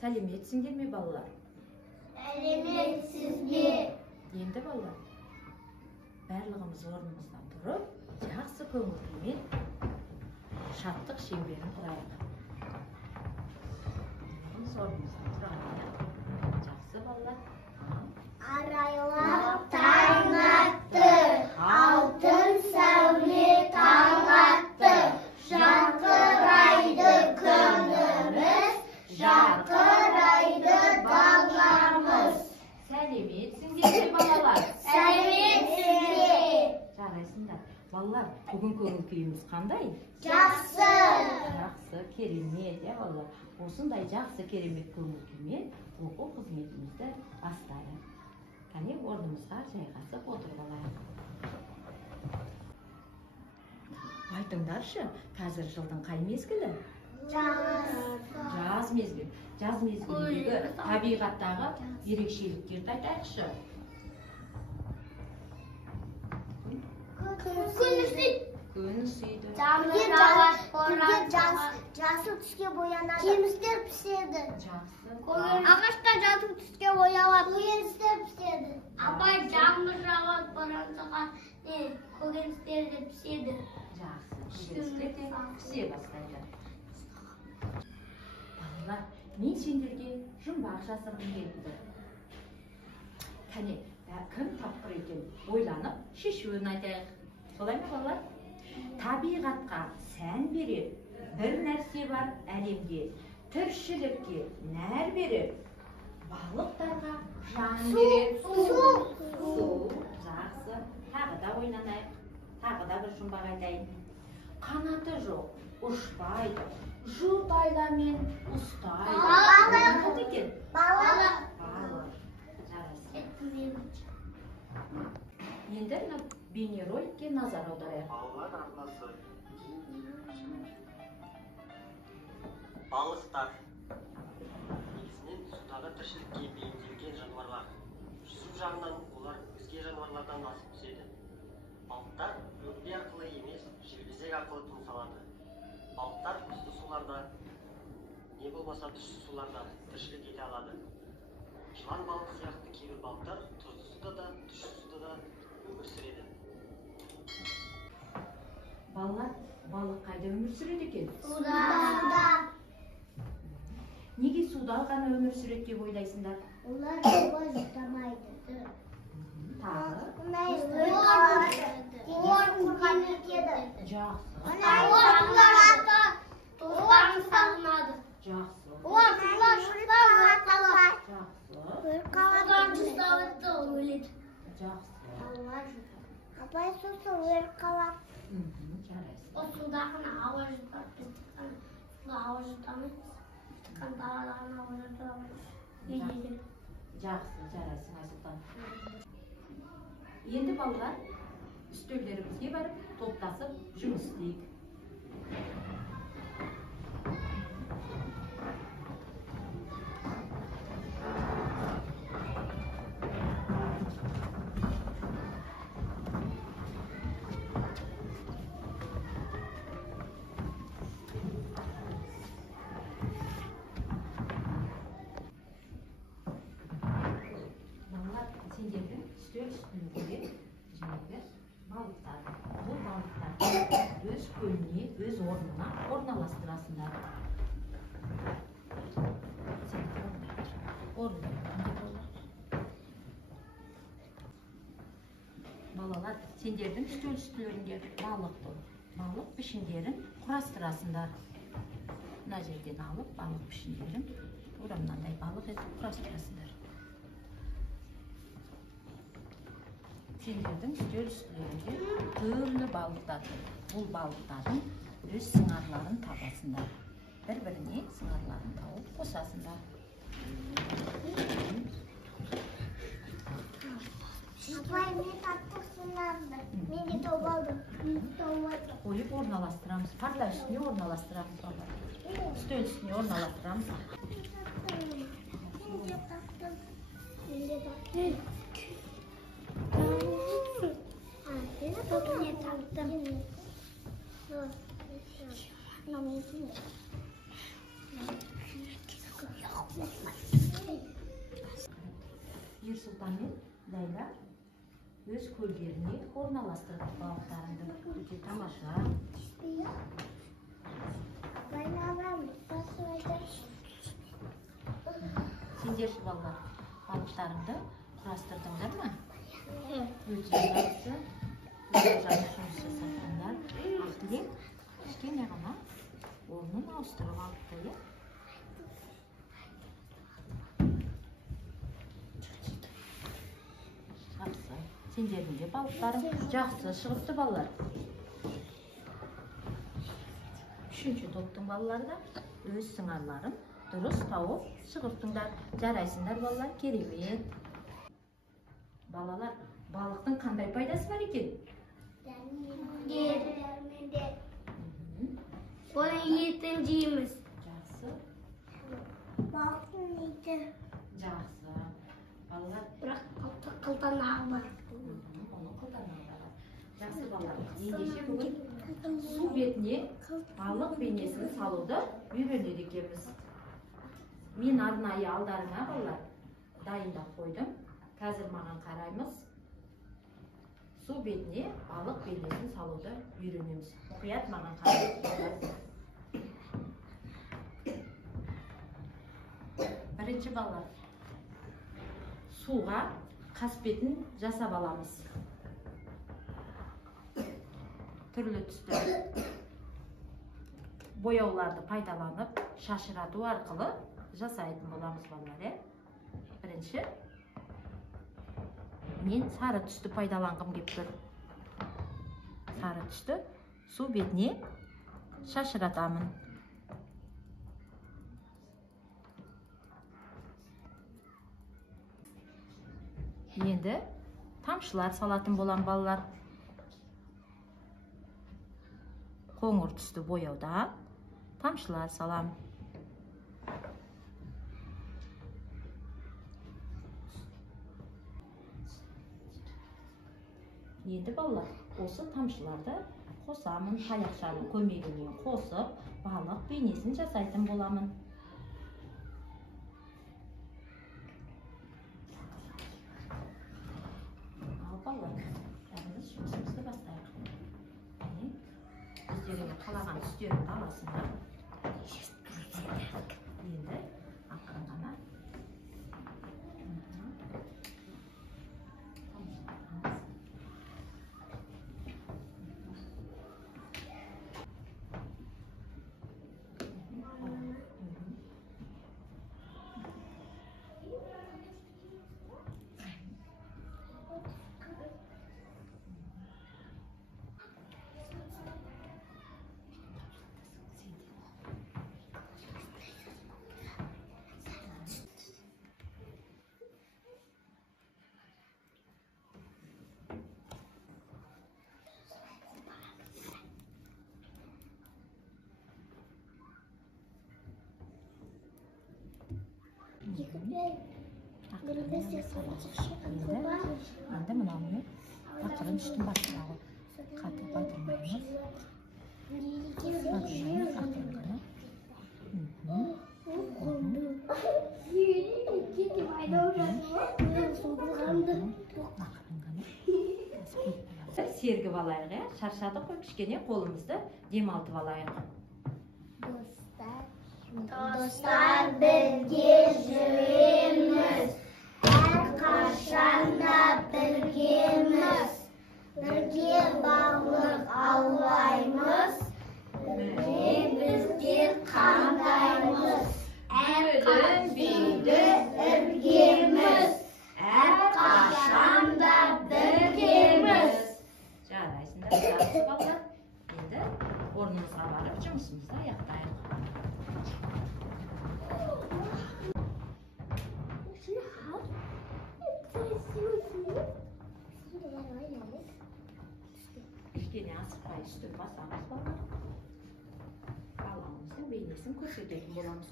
Сәлеметсіңдер ме, балалар? Сәлеметсізбе. Енді, балалар, барлығымыз орнымыздан тұрып, жақсы көңіл күймен шаттық шеңберін құрайық. Орнымыздан тұрайық. Жақсы, балалар. Арайлап таң атты, алтын сәуле таң атты, жарқырайды күніміз, жарқырайды бағlarымыз. Сәлеметсіңдер ме, балалар? Сәлеметсізбе. Жарайсыңдар. Балалар, бүгін көңіл күйіміз қандай? Жақсы. Жақсы, керемет, балалар. Осындай жақсы керемет көңіл күймен оқу қызметімізді бастайық. Кәне орнымызға жайғасып отырып алайық. Айтыңдаршы, қазір жылдың қай мезгілі? Жаз мезгілі. Жаз мезгіліндегі табиғаттағы ерекшеліктерді айтайықшы. Күн ысиды. Жасыл түске боянады. Жемістер піседі. Жақсы. Ағашта жасыл түске боялады. Көкөністер піседі. Апай жаңбыр жауады, боран соғады. Көкөністер де піседі. Жақсы. Көкөністер де пісе бастайды. Балалар, мен сендерге жұмбақ жасырғым келді. Кәне, кім тапқыр екен ойланып, шешуін айтайық. Солай ма, балалар? Табиғатқа сән берер бір нәрсе бар әлемде, тіршілікке нәр берер, балықтарға жан берер. Су. Жақсы. Тағы да ойнанайық. Тағы да бір жұмбақ айтайын. Қанаты жоқ, ұшпайды, жұрт айламен ұстайды. Балық. Енді бейнероликке назар аударайық. Балалар арнасы. Балықтар. Негізінен судағы тіршілікке бейімделген жануарлар. Жүзу жағынан олар өзге жануарлардан асып түседі. Балықтар өкпе арқылы емес, желбезек арқылы тыныс алады. Балықтар тұзды суларда, не болмаса тұщы суларда тіршілік ете алады. Жылан балығы сияқты кейбір балықтар тұзды суда да, тұщы суда да өмір сүреді. Балалар, балық қайда өмір сүреді екен? Суда. Неге суда ғана өмір сүреді деп ойлайсыңдар? Олар суға жұтамайды. Тағы? Денесі құрған кетеді. Жақсы. Тозбағын сағынады. Жақсы. Олар суға жұтса өледі. Жақсы. Судан жұтса өледі. Жақсы. Апай сосын өліп қалады. Жарайсың. О судағын ауа жұтады. Суға ауа жұтамыз. Даладан ауа жұтамыз. Жақсы, жарайсың, Айсұлтан. Енді балалар, үстелдерімізге барып, топтасып жұмыс істейік. Сендердің үстел үстінде жаңағы балықтар. Бұл балықтарды өз көліне, өз орнына орналастырасыңдар. Балалар, сендердің үстел үстілерінде балық пішіндерін құрастырасыңдар. Мына жерден алып, балық пішіндерін орамнандай балық етіп құрастырасыңдар. Сендердің үстел үстілерінде түрлі балықтар. Бұл балықтардың өз сыңарларын табасыңдар. Бір-біріне сыңарларын тауып қосасыңдар. Апай, мен таттық сынарды. Мен де тауып алдым. Қойып орналастырамыз. Парта үстіне орналастырамыз. Үстел үстіне орналастырамыз. Мен де таттым. Ерсұлтан мен Ләйла өз көлдеріне орналастырды балықтарыңды. Өте тамаша. Сендерші балалар, балықтарыңды құрастырдыңдар ма? Өте жақсы. Өте жақсы жұмыс жасадыңдар. Ақылбек кішкене ғана орнын ауыстырып алыпты, иә? Жақсы. Сендердің де балықтарың жақсы шығыпты балалар. Үшінші топтың балалары да өз сыңарларын дұрыс тауып шығыптыңдар. Жарайсыңдар балалар, керемет. Балалар, балықтың қандай пайдасы бар екен? Оның етін жейміз. Жақсы. Балықтың еті. Жақсы. Балалар, Бірақ қылтанағы бар. оның қылтанағы бар. Жақсы балалар. Ендеше бүгін су бетіне балық бейнесін салуды үйренеді екенбіз. Мен арнайы алдарыңа балалар дайындап қойдым. Қазір маған қараймыз. Су бетіне балық бейнесін салуды үйренеміз. Мұқият маған қараймыз. Бірінші балалар, суға қасбетін жасап аламыз. Түрлі түсті бояуларды пайдаланып, шашырату арқылы жасайтын боламыз балалар. Бірінші, мен сары түсті пайдаланғым келіп тұр. Сары түсті су бетіне шашыратамын. Енді тамшылар салатын болам балалар. Қоңыр түсті бояуда тамшылар салам. Енді балалар, осы тамшыларды қосамын, таяқшаның көмегімен қосып, балық бейнесін жасайтын боламын. Ал балалар, бәріміз жұмысымызды бастайық. Өздеріңе қалаған түстеріңді аласыңдар. Енді ақырын ғана Енді мынаумен ақырын үстін бастырағы қатып батырмаймыз. Сергіп алайық, шаршадық қой, кішкене қолымызды демалтып алайық. Dostlar birge жүреміз, әрқашанда біргеміз, бірге балық аулаймыз, бірге біздер қамдаймыз, әрқашанда біргеміз, әрқашанда біргеміз. Жарайсыңдар, жақсы балалар. Енді орнымызға барып жұмысымызды аяқтайық. Кішкене асықпай үстін басамыз балалар. Баламыздың бейнесін көрсететін боламыз.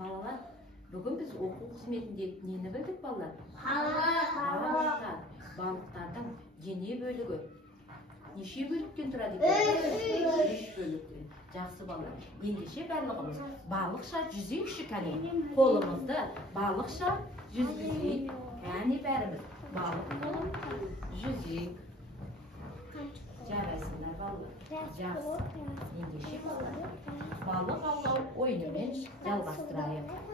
Балалар, бүгін біз оқу қызметінде нені білдік балалар? Балықтардың дене бөлігі неше бөліктен тұрады екен? 3 бөліктен. Жақсы балалар. Ендеше барлығымыз балықша жүзейікші кәне. Қолымызды балықша жүзейік. Кәне бәріміз балық болып жүзейік. Жарайсыңдар балалар. Жақсы. Ендеше балалар балық аулау ойынымен жалғастырайық.